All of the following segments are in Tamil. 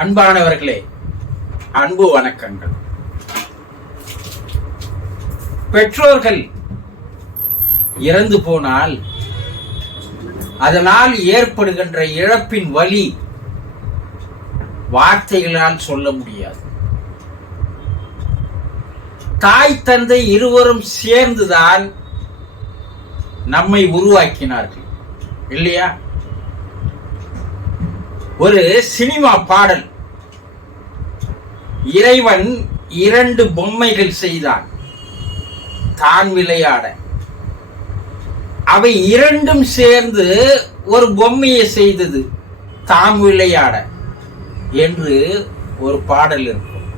அன்பானவர்களே, அன்பு வணக்கங்கள். பெற்றோர்கள் இறந்து போனால் அதனால் ஏற்படுகின்ற இழப்பின் வலி வார்த்தைகளால் சொல்ல முடியாது. தாய் தந்தை இருவரும் சேர்ந்துதான் நம்மை உருவாக்கினார்கள், இல்லையா? ஒரு சினிமா பாடல், இறைவன் 2 பொம்மைகள் செய்தான் தான் விளையாட, அவை 2ம் சேர்ந்து ஒரு பொம்மையை செய்தது தாம் விளையாட என்று ஒரு பாடல் இருக்கும்,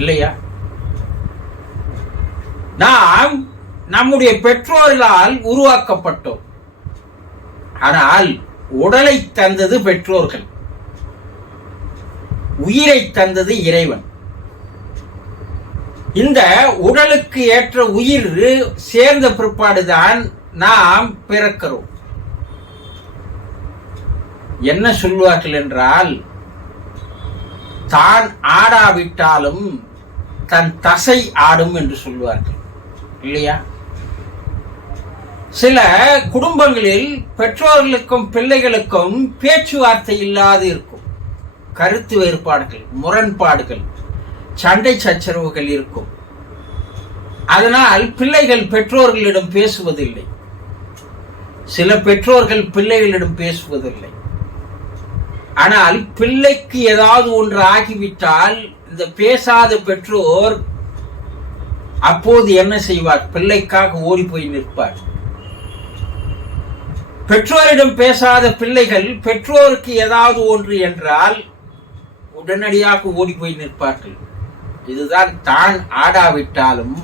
இல்லையா? நாம் நம்முடைய பெற்றோர்களால் உருவாக்கப்பட்டோம். ஆனால் உடலை தந்தது பெற்றோர்கள், உயிரை தந்தது இறைவன். இந்த உடலுக்கு ஏற்ற உயிர் சேர்ந்த பிற்பாடுதான் நாம் பிறக்கிறோம். என்ன சொல்வார்கள் என்றால், தான் ஆடாவிட்டாலும் தன் தசை ஆடும் என்று சொல்வார்கள், இல்லையா? சில குடும்பங்களில் பெற்றோர்களுக்கும் பிள்ளைகளுக்கும் பேச்சுவார்த்தை இல்லாது இருக்கும். கருத்து வேறுபாடுகள், முரண்பாடுகள், சண்டை சச்சரவுகள் இருக்கும். அதனால் பிள்ளைகள் பெற்றோர்களிடம் பேசுவதில்லை, சில பெற்றோர்கள் பிள்ளைகளிடம் பேசுவதில்லை. ஆனால் பிள்ளைக்கு ஏதாவது ஒன்று ஆகிவிட்டால் இந்த பேசாத பெற்றோர் அப்போது என்ன செய்வார்? பிள்ளைக்காக ஓடி போய் நிற்பார். பெற்றோரிடம் பேசாத பிள்ளைகள் பெற்றோருக்கு ஏதாவது ஒன்று என்றால் உடனடியாக ஓடி போய் நிற்பார்கள். இதுதான் தான் ஆடாவிட்டாலும்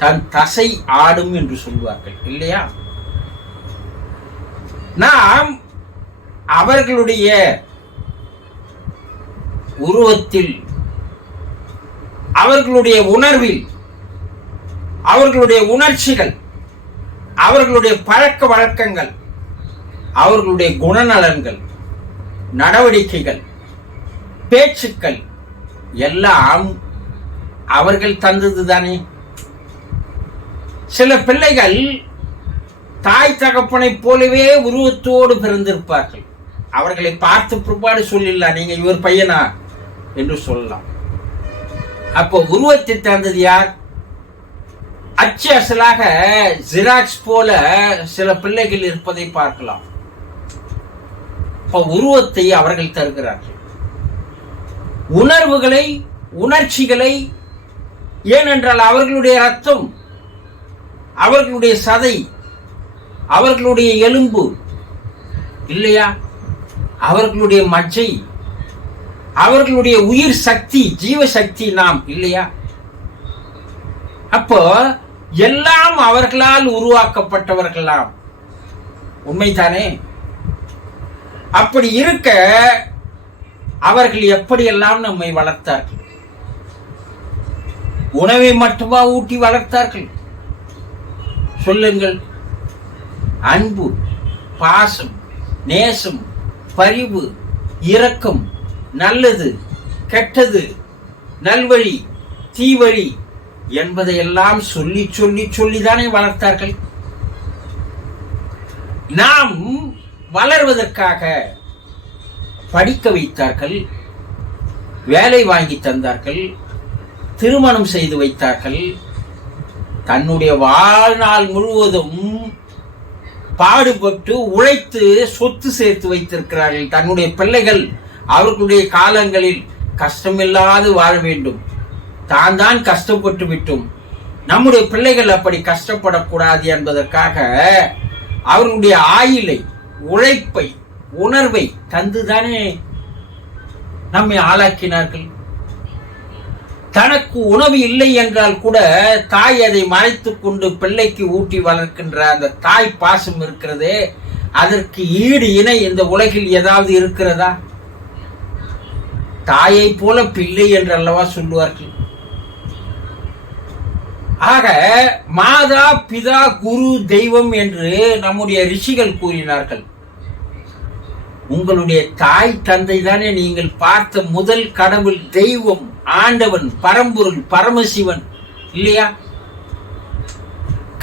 தன் தசை ஆடும் என்று சொல்வார்கள், இல்லையா? நாம் அவர்களுடைய உருவத்தில், அவர்களுடைய உணர்வில், அவர்களுடைய உணர்ச்சிகள், அவர்களுடைய பழக்க வழக்கங்கள், அவர்களுடைய குணநலன்கள், நடவடிக்கைகள், பேச்சுக்கள் எல்லாம் அவர்கள் தந்தது தானே. சில பிள்ளைகள் தாய் தகப்பனை போலவே உருவத்தோடு பிறந்திருப்பார்கள். அவர்களை பார்த்து பிற்பாடு சொல்லலாம், நீங்க இவர் பையனா என்று சொல்லலாம். அப்போ உருவத்தை தந்தது யார்? அச்சு அசலாக ஜெராக்ஸ் போல சில பிள்ளைகள் இருப்பதை பார்க்கலாம். உருவத்தை அவர்கள் தருகிறார்கள். உணர்வுகளை, உணர்ச்சிகளை, ஏனென்றால் அவர்களுடைய ரத்தம், அவர்களுடைய சதை, அவர்களுடைய எலும்பு, இல்லையா? அவர்களுடைய மஜ்ஜை, அவர்களுடைய உயிர் சக்தி, ஜீவ சக்தி நாம், இல்லையா? அப்போ எல்லாம் அவர்களால் உருவாக்கப்பட்டவர்களாம், உண்மைதானே? அப்படி இருக்க அவர்கள் எப்படியெல்லாம் நம்மை வளர்த்தார்கள்? உணவை மட்டுமா ஊட்டி வளர்த்தார்கள்? சொல்லுங்கள். அன்பு, பாசம், நேசம், பரிவு, இரக்கம், நல்லது, கெட்டது, நல்வழி, தீவழி என்பதையெல்லாம் சொல்லி சொல்லி சொல்லிதானே வளர்த்தார்கள். நாம் வளர்வதற்காக படிக்க வைத்தார்கள், வேலை வாங்கி தந்தார்கள், திருமணம் செய்து வைத்தார்கள். தன்னுடைய வாழ்நாள் முழுவதும் பாடுபட்டு உழைத்து சொத்து சேர்த்து வைத்திருக்கிறார்கள். தன்னுடைய பிள்ளைகள் அவர்களுடைய காலங்களில் கஷ்டமில்லாது வாழ வேண்டும். தான் கஷ்டப்பட்டு விட்டோம், நம்முடைய பிள்ளைகள் அப்படி கஷ்டப்படக்கூடாது என்பதற்காக அவர்களுடைய ஆயுளை, உழைப்பை, உணர்வை தந்துதானே நம்மை ஆளாக்கினார்கள். தனக்கு உணவு இல்லை என்றால் கூட தாய் அதை மறைத்துக் கொண்டு பிள்ளைக்கு ஊட்டி வளர்க்கின்ற அந்த தாய் பாசம் இருக்கிறதே, அதற்கு ஈடு இணை இந்த உலகில் ஏதாவது இருக்கிறதா? தாயை போல பிள்ளை என்று அல்லவா சொல்லுவார்கள். ஆக மாதா, பிதா, குரு, தெய்வம் என்று நம்முடைய ரிஷிகள் கூறினார்கள். உங்களுடைய தாய் தந்தை தானே நீங்கள் பார்த்த முதல் கடவுள், தெய்வம், ஆண்டவன், பரம்பொருள், பரமசிவன் இல்லையா?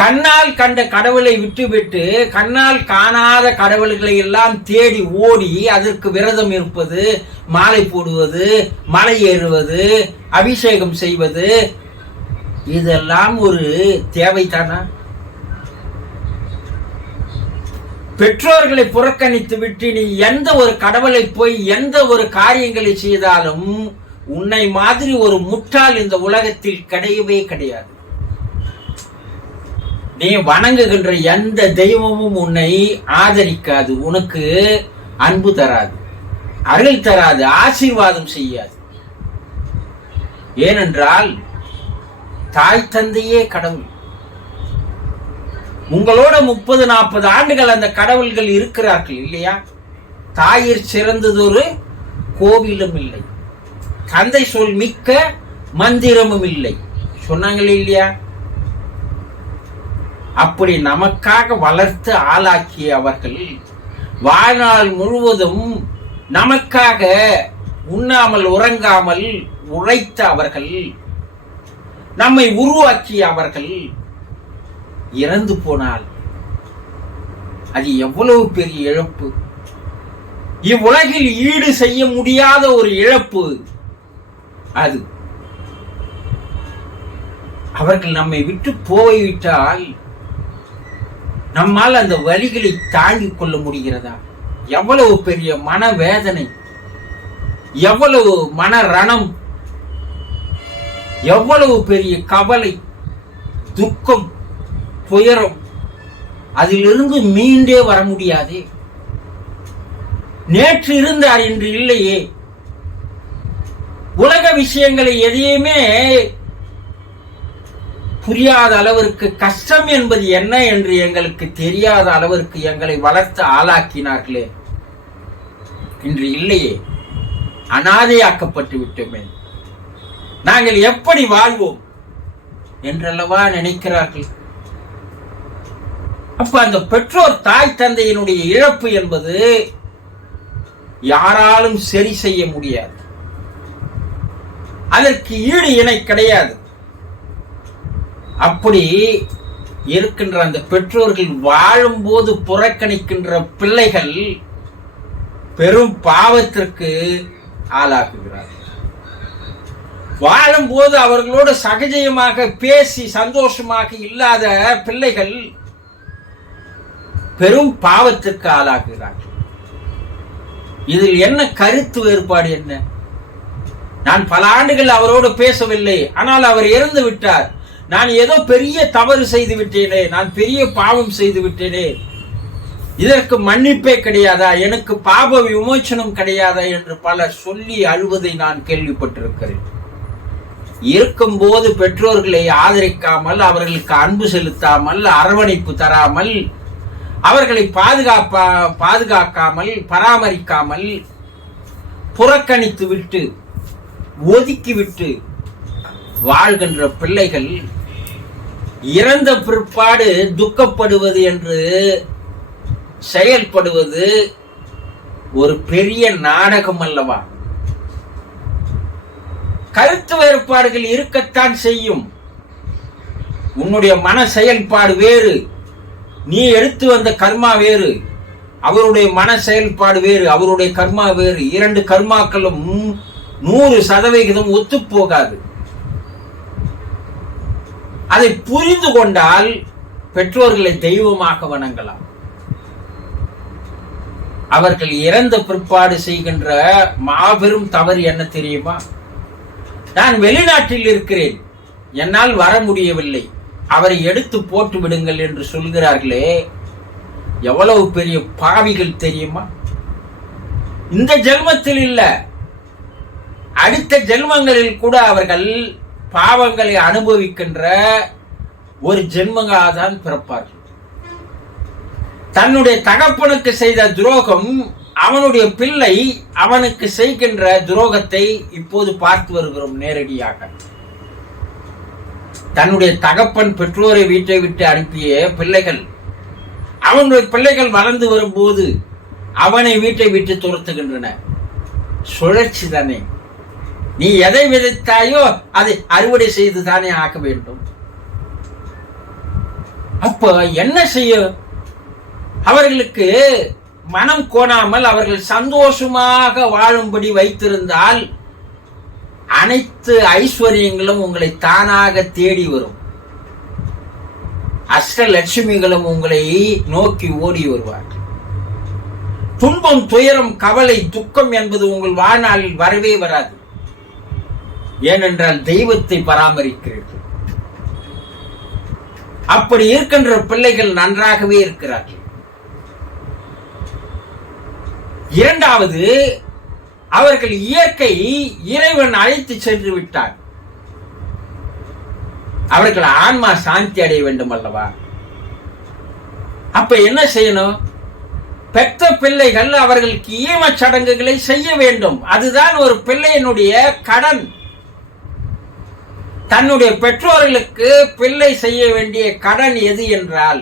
கண்ணால் கண்ட கடவுளை விட்டுவிட்டு கண்ணால் காணாத கடவுள்களை எல்லாம் தேடி ஓடி அதற்கு விரதம் இருப்பது, மாலை போடுவது, மலை ஏறுவது, அபிஷேகம் செய்வது, இதெல்லாம் ஒரு தேவைதானா? பெற்றோர்களை புறக்கணித்து விட்டு நீ எந்த ஒரு கடவுளை போய் எந்த ஒரு காரியங்களை செய்தாலும் உன்னை மாதிரி ஒரு முட்டாள் இந்த உலகத்தில் கிடையவே கிடையாது. நீ வணங்குகின்ற எந்த தெய்வமும் உன்னை ஆதரிக்காது, உனக்கு அன்பு தராது, அருள் தராது, ஆசீர்வாதம் செய்யாது. ஏனென்றால் தாய் தந்தையே கடவுள். உங்களோட 30-40 ஆண்டுகள் அந்த கடவுள்கள் இருக்கிறார்கள் இல்லையா? தாயிற் சிறந்ததொரு கோவிலும் இல்லை, தந்தை சொல் மிக்க மந்திரமும் இல்லை சொன்னாங்களே இல்லையா? அப்படி நமக்காக வளர்த்து ஆளாக்கிய அவர்கள் வாழ்நாள் முழுவதும் நமக்காக உண்ணாமல் உறங்காமல் உழைத்த அவர்கள், நம்மை உருவாக்கிய அவர்கள் இறந்து போனால் அது எவ்வளவு பெரிய இழப்பு! இவ்வுலகில் ஈடு செய்ய முடியாத ஒரு இழப்பு அது. அவர்கள் நம்மை விட்டு போய்விட்டால் நம்மால் அந்த வலிகளை தாங்கிக் கொள்ள முடிகிறதா? எவ்வளவு பெரிய மனவேதனை, எவ்வளவு மன ரணம், எவ்வளவு பெரிய கவலை, துக்கம், துயரம். அதிலிருந்து மீண்டே வர முடியாதே. நேற்று இருந்தார் இன்று இல்லையே. உலக விஷயங்களை எதையுமே புரியாத அளவிற்கு, கஷ்டம் என்பது என்ன என்று எங்களுக்கு தெரியாத அளவிற்கு எங்களை வளர்த்து ஆளாக்கினார்களே, இன்று இல்லையே. அனாதையாக்கப்பட்டு விட்டோமே, நாங்கள் எப்படி வாழ்வோம் என்றல்லவா நினைக்கிறார்கள். அப்ப அந்த பெற்றோர் தாய் தந்தையினுடைய இழப்பு என்பது யாராலும் சரி செய்ய முடியாது. அதற்கு ஈடு இணை கிடையாது. அப்படி இருக்கின்ற அந்த பெற்றோர்கள் வாழும்போது புறக்கணிக்கின்ற பிள்ளைகள் பெரும் பாவத்திற்கு ஆளாக்குகிறார்கள். வாழும்போது அவர்களோடு சகஜமாக பேசி சந்தோஷமாக இல்லாத பிள்ளைகள் பெரும் பாவத்திற்கு ஆளாக்குகிறார்கள். இதில் என்ன கருத்து வேறுபாடு என்ன? நான் பல ஆண்டுகள் அவரோடு பேசவில்லை, ஆனால் அவர் இறந்து விட்டார். நான் ஏதோ பெரிய தவறு செய்து விட்டேனே, நான் பெரிய பாவம் செய்து விட்டேனே, இதற்கு மன்னிப்பே கிடையாதா, எனக்கு பாப விமோச்சனம் கிடையாதா என்று பலர் சொல்லி அழுவதை நான் கேள்விப்பட்டிருக்கிறேன். இருக்கும்போது பெற்றோர்களை ஆதரிக்காமல், அவர்களுக்கு அன்பு செலுத்தாமல், அரவணைப்பு தராமல், அவர்களை பாதுகாக்காமல், பராமரிக்காமல், புறக்கணித்து விட்டு, ஒதுக்கிவிட்டு வாழ்கின்ற பிள்ளைகள் இறந்த பிற்பாடு துக்கப்படுவது என்று செயல்படுவது ஒரு பெரிய நாடகம் அல்லவா? கருத்து வேறுபாடுகள் இருக்கத்தான் செய்யும். உன்னுடைய மன செயல்பாடு வேறு, நீ எடுத்து வந்த கர்மா வேறு, அவருடைய மன செயல்பாடு வேறு, அவருடைய கர்மா வேறு. இரண்டு கர்மாக்களும் 100% ஒத்து போகாது. அதை புரிந்து கொண்டால் பெற்றோர்களை தெய்வமாக வணங்கலாம். அவர்கள் இறந்த பிற்பாடு செய்கின்ற மாபெரும் தவறு என்ன தெரியுமா? நான் வெளிநாட்டில் இருக்கிறேன், என்னால் வர முடியவில்லை, அவரை எடுத்து போட்டு விடுங்கள் என்று சொல்கிறார்களே, எவ்வளவு பெரிய பாவிகள் தெரியுமா? இந்த ஜென்மத்தில் இல்ல, அடுத்த ஜென்மங்களில் கூட அவர்கள் பாவங்களை அனுபவிக்கின்ற ஒரு ஜென்மங்களாக தான் பிறப்பார்கள். தன்னுடைய தகப்பனுக்கு செய்த துரோகம், அவனுடைய பிள்ளை அவனுக்கு செய்கின்ற துரோகத்தை இப்போது பார்த்து வருகிறோம் நேரடியாக. தன்னுடைய தகப்பன் பெற்றோரை வீட்டை விட்டு அனுப்பிய பிள்ளைகள், அவனுடைய பிள்ளைகள் வளர்ந்து வரும்போது அவனை வீட்டை விட்டு துரத்துகின்றன. சுழற்சி தானே. நீ எதை விதைத்தாயோ அதை அறுவடை செய்து தானே ஆக்க வேண்டும். அப்ப என்ன செய்ய? அவர்களுக்கு மனம் கோணாமல் அவர்கள் சந்தோஷமாக வாழும்படி வைத்திருந்தால் அனைத்து ஐஸ்வர்யங்களும் உங்களை தானாக தேடி வரும். அஷ்டலட்சுமிகளும் உங்களை நோக்கி ஓடி வருவார்கள். துன்பம், துயரம், கவலை, துக்கம் என்பது உங்கள் வாழ்நாளில் வரவே வராது. ஏனென்றால் தெய்வத்தை பராமரிக்கிறீர்கள். அப்படி இருக்கின்ற பிள்ளைகள் நன்றாகவே இருக்கிறார்கள். இரண்டாவது, அவர்கள் இயற்கை இறைவன் அழைத்து சென்று விட்டார். அவர்கள் ஆன்மா சாந்தி அடைய வேண்டும் அல்லவா? அப்ப என்ன செய்யணும்? பெற்ற பிள்ளைகள் அவர்களுக்கு ஈமச் சடங்குகளை செய்ய வேண்டும். அதுதான் ஒரு பிள்ளையினுடைய கடன். தன்னுடைய பெற்றோர்களுக்கு பிள்ளை செய்ய வேண்டிய கடன் எது என்றால்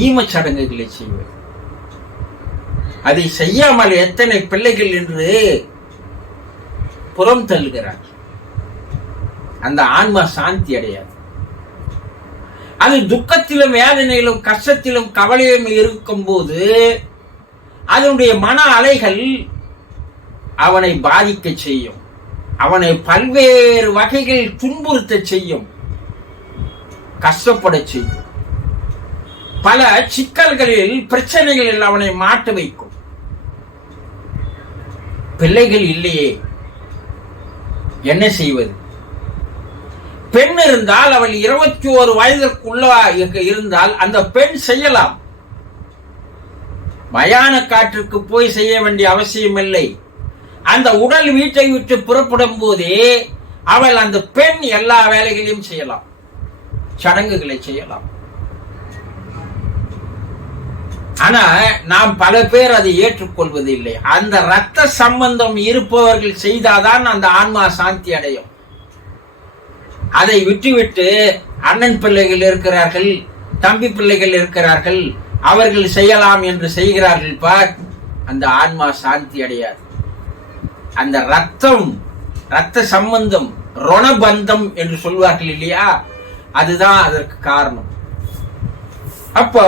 ஈமச் சடங்குகளை செய்வது. அதை செய்யாமல் எத்தனை பிள்ளைகள் என்று புறம் தள்ளுகிறார். அந்த ஆன்மா சாந்தி அடையாது. அது துக்கத்திலும் வேதனையிலும் கஷ்டத்திலும் கவலையிலும் இருக்கும் போது அதனுடைய மன அலைகள் அவனை பாதிக்க செய்யும். அவனை பல்வேறு வகைகளில் துன்புறுத்த செய்யும், கஷ்டப்பட செய்யும். பல சிக்கல்களில், பிரச்சனைகளில் அவனை மாட்ட வைக்கும். பிள்ளைகள் இல்லையே, என்ன செய்வது? பெண் இருந்தால் அவள் 21 வயதிற்குள்ள இருந்தால் அந்த பெண் செய்யலாம். மயான காற்றுக்கு போய் செய்ய வேண்டிய அவசியம் இல்லை. அந்த உடல் வீட்டை விட்டு புறப்படும் போதே அவள், அந்த பெண் எல்லா வேலைகளையும் செய்யலாம், சடங்குகளை செய்யலாம். ஆனா நாம் பல பேர் அதை ஏற்றுக்கொள்வது இல்லை. அந்த இரத்த சம்பந்தம் இருப்பவர்கள் செய்தாதான் அந்த ஆன்மா சாந்தி அடையும். அதை விட்டுவிட்டு அண்ணன் பிள்ளைகள் இருக்கிறார்கள், தம்பி பிள்ளைகள் இருக்கிறார்கள், அவர்கள் செய்யலாம் என்று செய்கிறார்கள் பார், அந்த ஆன்மா சாந்தி அடையாது. அந்த இரத்த சம்பந்தம், ரணபந்தம் என்று சொல்வார்கள் இல்லையா, அதுதான் அதற்கு காரணம். அப்போ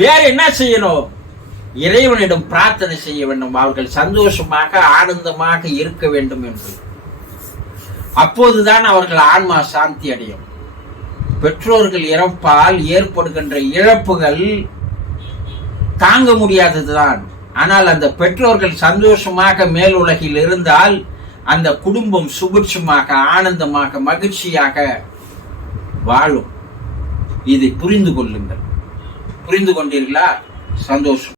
வேற என்ன செய்யணும்? இறைவனிடம் பிரார்த்தனை செய்ய வேண்டும், அவர்கள் சந்தோஷமாக ஆனந்தமாக இருக்க வேண்டும் என்று. அப்போதுதான் அவர்கள் ஆன்மா சாந்தி அடையும். பெற்றோர்கள் இறப்பால் ஏற்படுகின்ற இழப்புகள் தாங்க முடியாததுதான். ஆனால் அந்த பெற்றோர்கள் சந்தோஷமாக மேலுலகில் இருந்தால் அந்த குடும்பம் சுபிட்சமாக, ஆனந்தமாக, மகிழ்ச்சியாக வாழும். இதை புரிந்து கொள்ளுங்கள். புரிந்து கொண்டீர்களா? சந்தோஷம்.